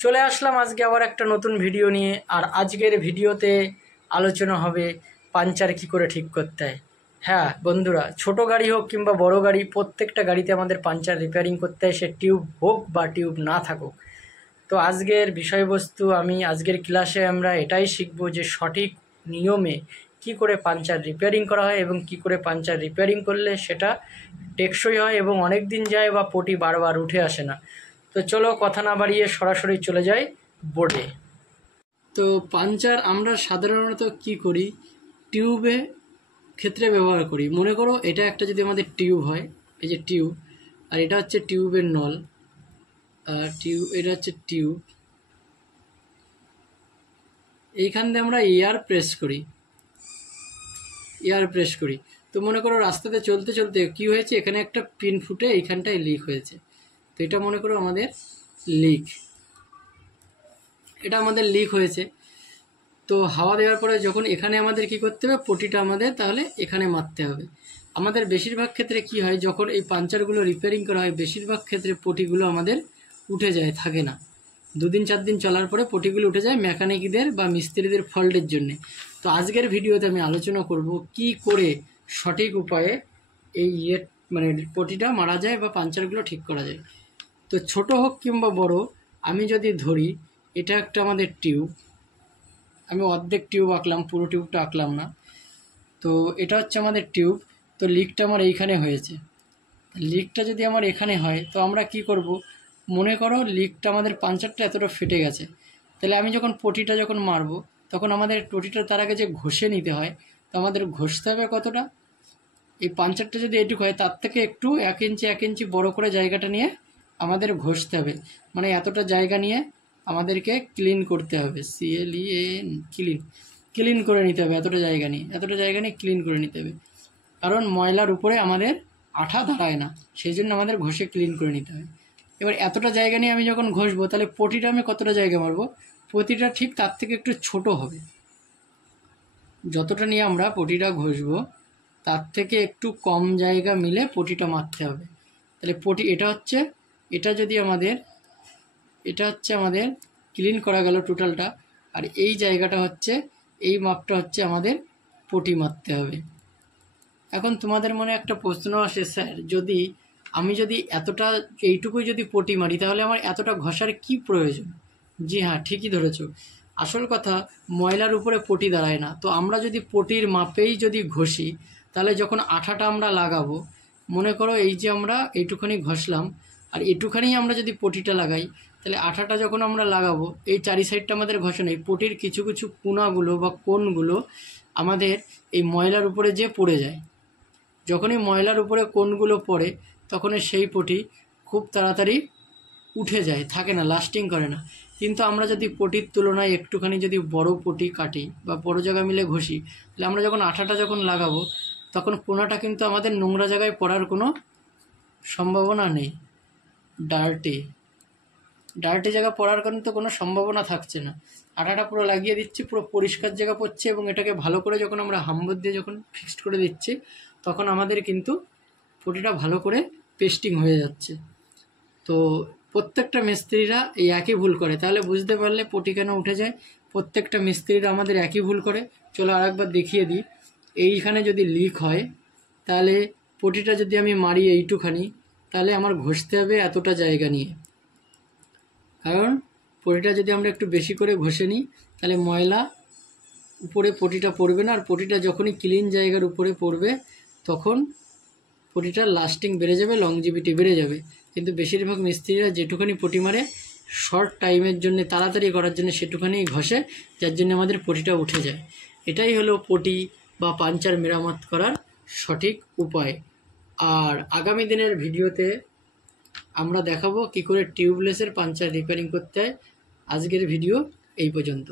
চলে আসলাম আজকে আবার একটা নতুন ভিডিও নিয়ে। আর আজকের ভিডিওতে আলোচনা হবে পাঞ্চার কি করে ঠিক করতে হয়। হ্যাঁ বন্ধুরা, ছোট গাড়ি হোক কিংবা বড় গাড়ি, প্রত্যেকটা গাড়িতে আমাদের পাঞ্চার রিপেয়ারিং করতে হয়, সে টিউব হোক বা টিউব না থাকুক। তো আজকের বিষয়বস্তু আজকের ক্লাসে আমরা এটাই শিখব যে সঠিক নিয়মে কি করে পাঞ্চার রিপেয়ারিং করা হয় এবং কি করে পাঞ্চার রিপেয়ারিং করলে সেটা টেকসই হয় এবং অনেক দিন যায় বা পটি বারবার উঠে আসে না। তো চলো কথা না বাড়িয়ে সরাসরি চলে যাই বোর্ডে। তো পাঞ্চার আমরা সাধারণত কি করি, টিউবে ক্ষেত্রে ব্যবহার করি। মনে করো এটা একটা যদি আমাদের টিউব হয়, এই যে টিউব, আর এটা হচ্ছে টিউবের নল, আর এটা হচ্ছে টিউব। এইখান দিয়ে আমরা এয়ার প্রেস করি। তো মনে করো রাস্তাতে চলতে চলতে কি হয়েছে, এখানে একটা পিন ফুটে এইখানটায় লিক হয়েছে। তো এটা মনে করো আমাদের লিক হয়েছে। তো হাওয়া দেওয়ার পরে যখন এখানে আমাদের কি করতে হবে, পটিটা আমাদের তাহলে এখানে মারতে হবে। আমাদের বেশিরভাগ ক্ষেত্রে কি হয়, যখন এই পাঞ্চারগুলো রিপেয়ারিং করা হয় বেশিরভাগ ক্ষেত্রে পটিগুলো আমাদের উঠে যায়, থাকে না। 2-4 দিন চলার পরে পটিগুলো উঠে যায় মেকানিকদের বা মিস্ত্রিদের ফল্টের জন্যে। তো আজকের ভিডিওতে আমি আলোচনা করব কি করে সঠিক উপায়ে এই পটিটা মারা যায় বা পাঞ্চারগুলো ঠিক করা যায়। তো ছোট হোক কিংবা বড়, আমি যদি ধরি এটা একটা আমাদের টিউব, আমি অর্ধেক টিউব আঁকলাম, পুরো টিউবটা আঁকলাম না। তো এটা হচ্ছে আমাদের টিউব। তো লিকটা আমার এইখানে হয়েছে। লিকটা যদি আমার এখানে হয় তো আমরা কি করব, মনে করো লিকটা আমাদের পাঞ্চারটা এতটা ফেটে গেছে, তাহলে আমি যখন পটিটা মারবো তখন আমাদের পটিটা তার আগে যে ঘষে নিতে হয়, তো আমাদের ঘষতে হবে কতটা, এই পাঞ্চারটা যদি এটুকু হয় তার থেকে একটু 1 ইঞ্চি বড় করে জায়গাটা নিয়ে আমাদের ঘষতে হবে। মানে এতটা জায়গা নিয়ে আমাদেরকে ক্লিন করতে হবে, ক্লিন করে নিতে হবে। এতটা জায়গা নিয়ে ক্লিন করে নিতে হবে, কারণ ময়লার উপরে আমাদের আঠা দাঁড়ায় না, সেই জন্য আমাদের ঘষে ক্লিন করে নিতে হবে। এবার এতটা জায়গা নিয়ে আমি যখন ঘষবো তাহলে পটিটা আমি কতটা জায়গা মারবো, পটিটা ঠিক তার থেকে একটু ছোট হবে। যতটা নিয়ে আমরা পটিটা ঘষবো তার থেকে একটু কম জায়গা মিলে পটিটা মারতে হবে। তাহলে এটা হচ্ছে আমাদের ক্লিন করা গেল টোটালটা। আর এই জায়গাটা হচ্ছে, এই মাপটা হচ্ছে আমাদের পটি মারতে হবে। এখন তোমাদের মনে একটা প্রশ্ন আসে, স্যার আমি যদি এইটুকুই যদি পটি মারি তাহলে আমার এতটা ঘষার কি প্রয়োজন? জি হ্যাঁ, ঠিকই ধরেছো। আসল কথা, ময়লার উপরে পটি দাঁড়ায় না। তো আমরা যদি পটির মাপেই যদি ঘষি তাহলে যখন আঠাটা আমরা লাগাবো, মনে করো এই যে আমরা এইটুখানি ঘষলাম আর এটুখানি আমরা যদি পটিটা লাগাই, তাহলে আঠাটা যখন আমরা লাগাবো এই চারি সাইডটা আমাদের ঘষে নেই, পটির কিছু কিছু কোণাগুলো বা কোণগুলো আমাদের এই ময়লার উপরে যে পড়ে যায়। যখনই ময়লার উপরে কোণগুলো পড়ে তখন সেই পটি খুব তাড়াতাড়ি উঠে যায়, থাকে না, লাস্টিং করে না। কিন্তু আমরা যদি পটির তুলনায় একটুখানি যদি বড় পটি কাটি বা বড় জায়গা মিলে ঘষি, তাহলে আমরা যখন আঠাটা লাগাবো তখন কোণাটা কিন্তু আমাদের নোংরা জায়গায় পড়ার কোনো সম্ভাবনা নেই। ডার্টি জায়গা পড়ার কিন্তু কোনো সম্ভাবনা থাকছে না। আঠাটা পুরো লাগিয়ে দিচ্ছি, পুরো পরিষ্কার জায়গা পড়ছে এবং এটাকে ভালো করে যখন আমরা হাম্বর দিয়ে ফিক্সড করে দিচ্ছি তখন আমাদের কিন্তু পটিটা ভালো করে পেস্টিং হয়ে যাচ্ছে। তো প্রত্যেকটা মিস্ত্রিরা এই একই ভুল করে, তাহলে বুঝতে পারলে পটি কেন উঠে যায়। প্রত্যেকটা মিস্ত্রিরা আমাদের একই ভুল করে। চলো আরেকবার দেখিয়ে দিই। এইখানে যদি লিক হয় তাহলে পটিটা যদি আমি মারি এইটুখানি, তাহলে আমার ঘষতে হবে এতটা জায়গা নিয়ে, কারণ পটিটা যদি আমরা একটু বেশি করে ঘষে নিই তাহলে ময়লা উপরে পটিটা পড়বে না। আর পটিটা যখনই ক্লিন জায়গার উপরে পড়বে তখন পটিটার লাস্টিং বেড়ে যাবে, লংজিভিটি বেড়ে যাবে। কিন্তু বেশিরভাগ মিস্ত্রিরা যেটুখানি পটি মারে শর্ট টাইমের জন্য, তাড়াতাড়ি করার জন্য সেটুখানি ঘষে, যার জন্য আমাদের পটিটা উঠে যায়। এটাই হলো পটি বা পাঞ্চার মেরামত করার সঠিক উপায়। আর আগামী দিনের ভিডিওতে আমরা দেখাবো কি করে টিউবলেসের পাঞ্চার রিপেয়ারিং করতে হয়। আজকের ভিডিও এই পর্যন্ত।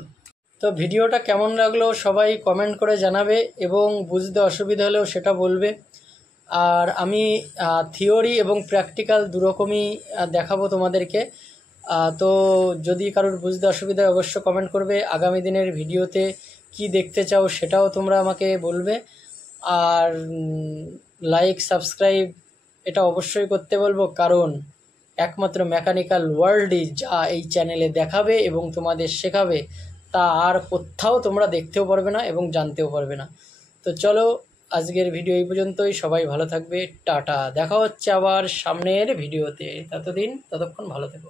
তো ভিডিওটা কেমন লাগলো সবাই কমেন্ট করে জানাবে এবং বুঝতে অসুবিধা হলেও সেটা বলবে। আর আমি থিওরি এবং প্র্যাকটিক্যাল দুরকমই দেখাবো তোমাদেরকে। তো যদি কারোর বুঝতে অসুবিধা হয় অবশ্য কমেন্ট করবে। আগামী দিনের ভিডিওতে কি দেখতে চাও সেটাও তোমরা আমাকে বলবে। আর লাইক সাবস্ক্রাইব এটা অবশ্যই করতে বলবো, কারণ একমাত্র মেকানিক্যাল ওয়ার্ল্ডই যা এই চ্যানেলে দেখাবে এবং তোমাদের শেখাবে, তা আর কোথাও তোমরা দেখতেও পারবে না এবং জানতেও পারবে না। তো চলো আজকের ভিডিও এই পর্যন্তই। সবাই ভালো থাকবে, টাটা। দেখা হচ্ছে আবার সামনের ভিডিওতে। ততক্ষণ ভালো থেকো।